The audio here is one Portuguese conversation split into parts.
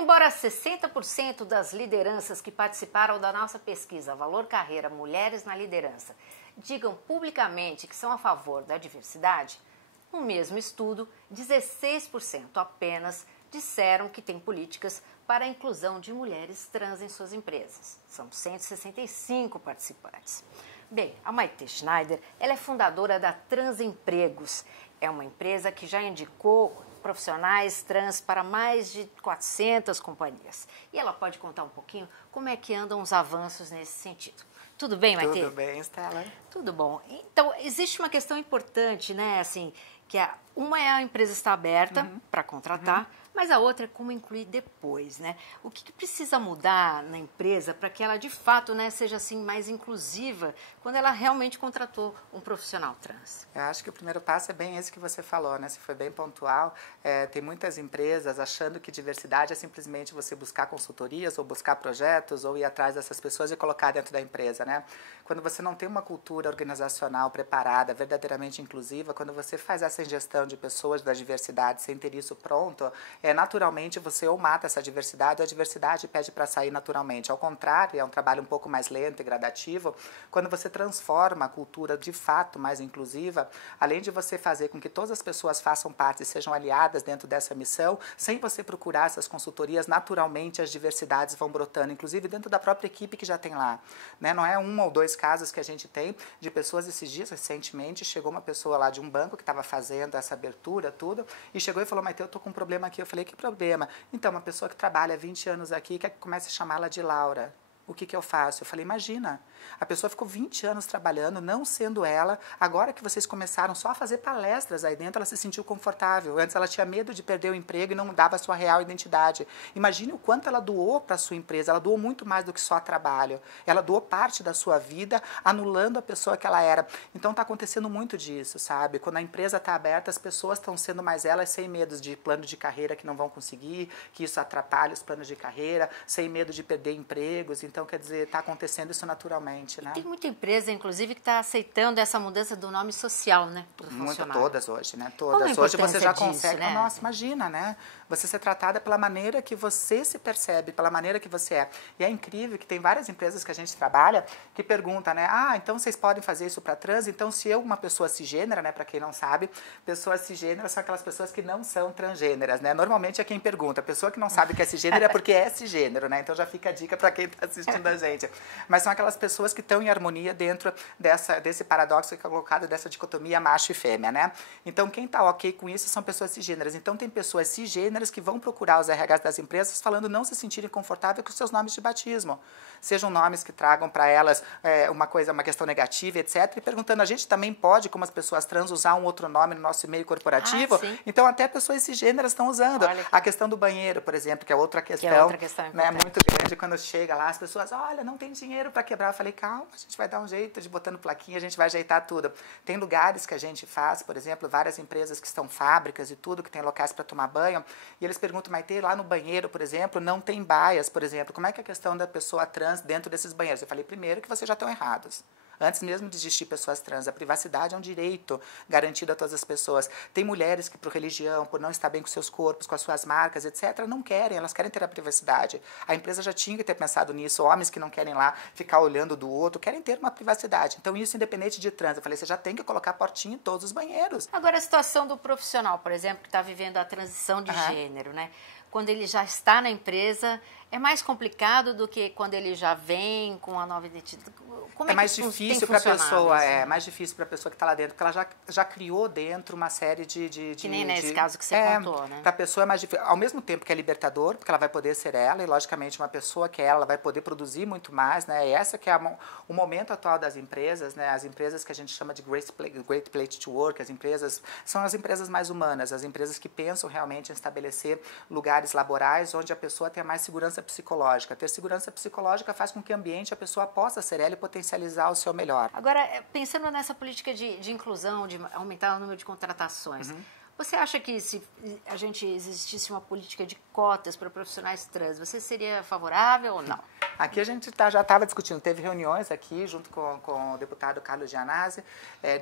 Embora 60% das lideranças que participaram da nossa pesquisa Valor Carreira Mulheres na Liderança digam publicamente que são a favor da diversidade, no mesmo estudo, 16% apenas disseram que têm políticas para a inclusão de mulheres trans em suas empresas. São 165 participantes. Bem, a Maite Schneider, ela é fundadora da Transempregos. É uma empresa que já indicou profissionais trans para mais de 400 companhias. E ela pode contar um pouquinho como é que andam os avanços nesse sentido. Tudo bem, Maite? Tudo bem, Estela. Tudo bom. Então, existe uma questão importante, né, assim, que uma é a empresa estar aberta para contratar, mas a outra é como incluir depois, né? O que precisa mudar na empresa para que ela, de fato, né, seja assim mais inclusiva quando ela realmente contratou um profissional trans? Eu acho que o primeiro passo é bem esse que você falou, né? Você foi bem pontual. Tem muitas empresas achando que diversidade é simplesmente você buscar consultorias ou buscar projetos ou ir atrás dessas pessoas e colocar dentro da empresa, né? Quando você não tem uma cultura organizacional preparada, verdadeiramente inclusiva, quando você faz essa ingestão de pessoas da diversidade sem ter isso pronto, naturalmente você ou mata essa diversidade ou a diversidade pede para sair naturalmente. Ao contrário, é um trabalho um pouco mais lento e gradativo. Quando você transforma a cultura de fato mais inclusiva, além de você fazer com que todas as pessoas façam parte e sejam aliadas dentro dessa missão, sem você procurar essas consultorias, naturalmente as diversidades vão brotando, inclusive dentro da própria equipe que já tem lá, né? Não é um ou dois casos que a gente tem de pessoas esses dias, recentemente, chegou uma pessoa lá de um banco que estava fazendo essa abertura, tudo, e chegou e falou, Maite, eu estou com um problema aqui. Eu falei, que problema? Então, uma pessoa que trabalha há 20 anos aqui, quer que comece a chamá-la de Laura. O que eu faço? Eu falei, imagina, a pessoa ficou 20 anos trabalhando, não sendo ela, agora que vocês começaram só a fazer palestras aí dentro, ela se sentiu confortável. Antes ela tinha medo de perder o emprego e não dava a sua real identidade. Imagine o quanto ela doou para a sua empresa, ela doou muito mais do que só trabalho. Ela doou parte da sua vida, anulando a pessoa que ela era. Então está acontecendo muito disso, sabe? Quando a empresa está aberta, as pessoas estão sendo mais elas, sem medo de plano de carreira que não vão conseguir, que isso atrapalhe os planos de carreira, sem medo de perder empregos. Então, quer dizer, está acontecendo isso naturalmente, né? Tem muita empresa, inclusive, que está aceitando essa mudança do nome social, né? Todas hoje, né? Todas. Hoje você já disso, consegue. né? Nossa, imagina, né? Você ser tratada pela maneira que você se percebe, pela maneira que você é. E é incrível que tem várias empresas que a gente trabalha que perguntam, né? Ah, então vocês podem fazer isso para trans? Então, se eu, uma pessoa cisgênera, né? Para quem não sabe, pessoas cisgêneras são aquelas pessoas que não são transgêneras, né? Normalmente é quem pergunta. A pessoa que não sabe que é cisgênero é porque é cisgênero, né? Então já fica a dica para quem está assistindo a gente. Mas são aquelas pessoas que estão em harmonia dentro desse paradoxo que é colocado, dessa dicotomia macho e fêmea, né? Então, quem está ok com isso são pessoas cisgêneras. Então, tem pessoas cisgêneras que vão procurar os RHs das empresas falando não se sentirem confortáveis com os seus nomes de batismo. Sejam nomes que tragam para elas uma questão negativa, etc. E perguntando, a gente também pode, como as pessoas trans, usar um outro nome no nosso e-mail corporativo? Sim. Então, até pessoas cisgêneras estão usando. A questão do banheiro, por exemplo, que é outra questão, né, muito grande. Quando chega lá, as pessoas, olha, não tem dinheiro para quebrar. Eu falei, calma, a gente vai dar um jeito de botando plaquinha, a gente vai ajeitar tudo. Tem lugares que a gente faz, por exemplo, várias empresas que estão fábricas e tudo, que tem locais para tomar banho, e eles perguntam, mas lá no banheiro, por exemplo, não tem baias, por exemplo, como é que é a questão da pessoa trans dentro desses banheiros? Eu falei, primeiro que vocês já estão errados. Antes mesmo de existir pessoas trans, a privacidade é um direito garantido a todas as pessoas. Tem mulheres que, por religião, por não estar bem com seus corpos, com as suas marcas, etc., não querem, elas querem ter a privacidade. A empresa já tinha que ter pensado nisso. Homens que não querem lá ficar olhando do outro, querem ter uma privacidade. Então, isso independente de trans. Eu falei, você já tem que colocar portinha em todos os banheiros. Agora, a situação do profissional, por exemplo, que está vivendo a transição de gênero, né? Quando ele já está na empresa, é mais complicado do que quando ele já vem com a nova identidade? Como é mais difícil para a pessoa, assim? É mais difícil para a pessoa que está lá dentro, porque ela já criou dentro uma série de que nem nesse caso que você contou, né? Para a pessoa é mais difícil, ao mesmo tempo que é libertador, porque ela vai poder ser ela, e logicamente uma pessoa que é ela vai poder produzir muito mais, né? E essa que é o momento atual das empresas, né? As empresas que a gente chama de Great Place to Work, as empresas são as empresas mais humanas, as empresas que pensam realmente em estabelecer lugares laborais onde a pessoa tenha mais segurança psicológica. Ter segurança psicológica faz com que o ambiente a pessoa possa ser ela e potencializar o seu melhor. Agora, pensando nessa política de inclusão, de aumentar o número de contratações, você acha que se a gente existisse uma política de cotas para profissionais trans, você seria favorável ou não? Aqui a gente já estava discutindo, teve reuniões aqui junto com o deputado Carlos Gianazzi,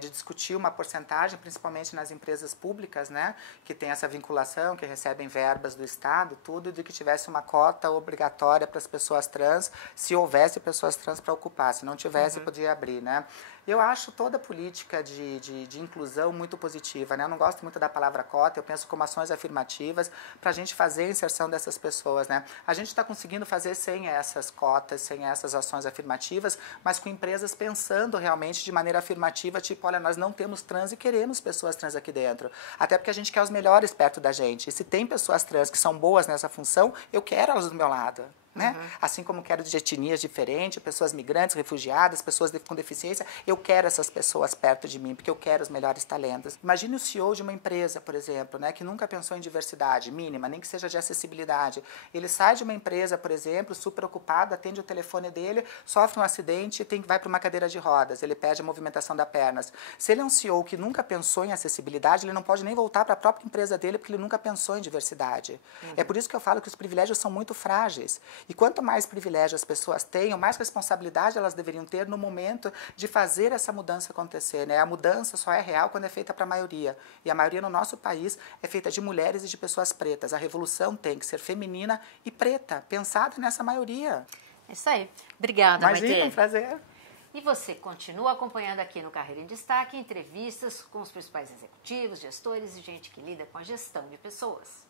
de discutir uma porcentagem, principalmente nas empresas públicas, né, que tem essa vinculação, que recebem verbas do Estado, tudo, de que tivesse uma cota obrigatória para as pessoas trans, se houvesse pessoas trans para ocupar, se não tivesse, podia abrir, né. Eu acho toda a política de inclusão muito positiva, né? Eu não gosto muito da palavra cota, eu penso como ações afirmativas para a gente fazer a inserção dessas pessoas, né? A gente está conseguindo fazer sem essas cotas, sem essas ações afirmativas, mas com empresas pensando realmente de maneira afirmativa, tipo, olha, nós não temos trans e queremos pessoas trans aqui dentro. Até porque a gente quer os melhores perto da gente. E se tem pessoas trans que são boas nessa função, eu quero elas do meu lado. Né? Assim como quero de etnias diferentes, pessoas migrantes, refugiadas, pessoas com deficiência, eu quero essas pessoas perto de mim, porque eu quero os melhores talentos. Imagine o CEO de uma empresa, por exemplo, né, que nunca pensou em diversidade mínima, nem que seja de acessibilidade. Ele sai de uma empresa, por exemplo, super ocupado, atende o telefone dele, sofre um acidente e vai para uma cadeira de rodas, ele perde a movimentação das pernas. Se ele é um CEO que nunca pensou em acessibilidade, ele não pode nem voltar para a própria empresa dele, porque ele nunca pensou em diversidade. É por isso que eu falo que os privilégios são muito frágeis. E quanto mais privilégio as pessoas tenham, mais responsabilidade elas deveriam ter no momento de fazer essa mudança acontecer, né? A mudança só é real quando é feita para a maioria. E a maioria no nosso país é feita de mulheres e de pessoas pretas. A revolução tem que ser feminina e preta, pensada nessa maioria. É isso aí. Obrigada, Maitê. Imagina, um prazer. E você continua acompanhando aqui no Carreira em Destaque entrevistas com os principais executivos, gestores e gente que lida com a gestão de pessoas.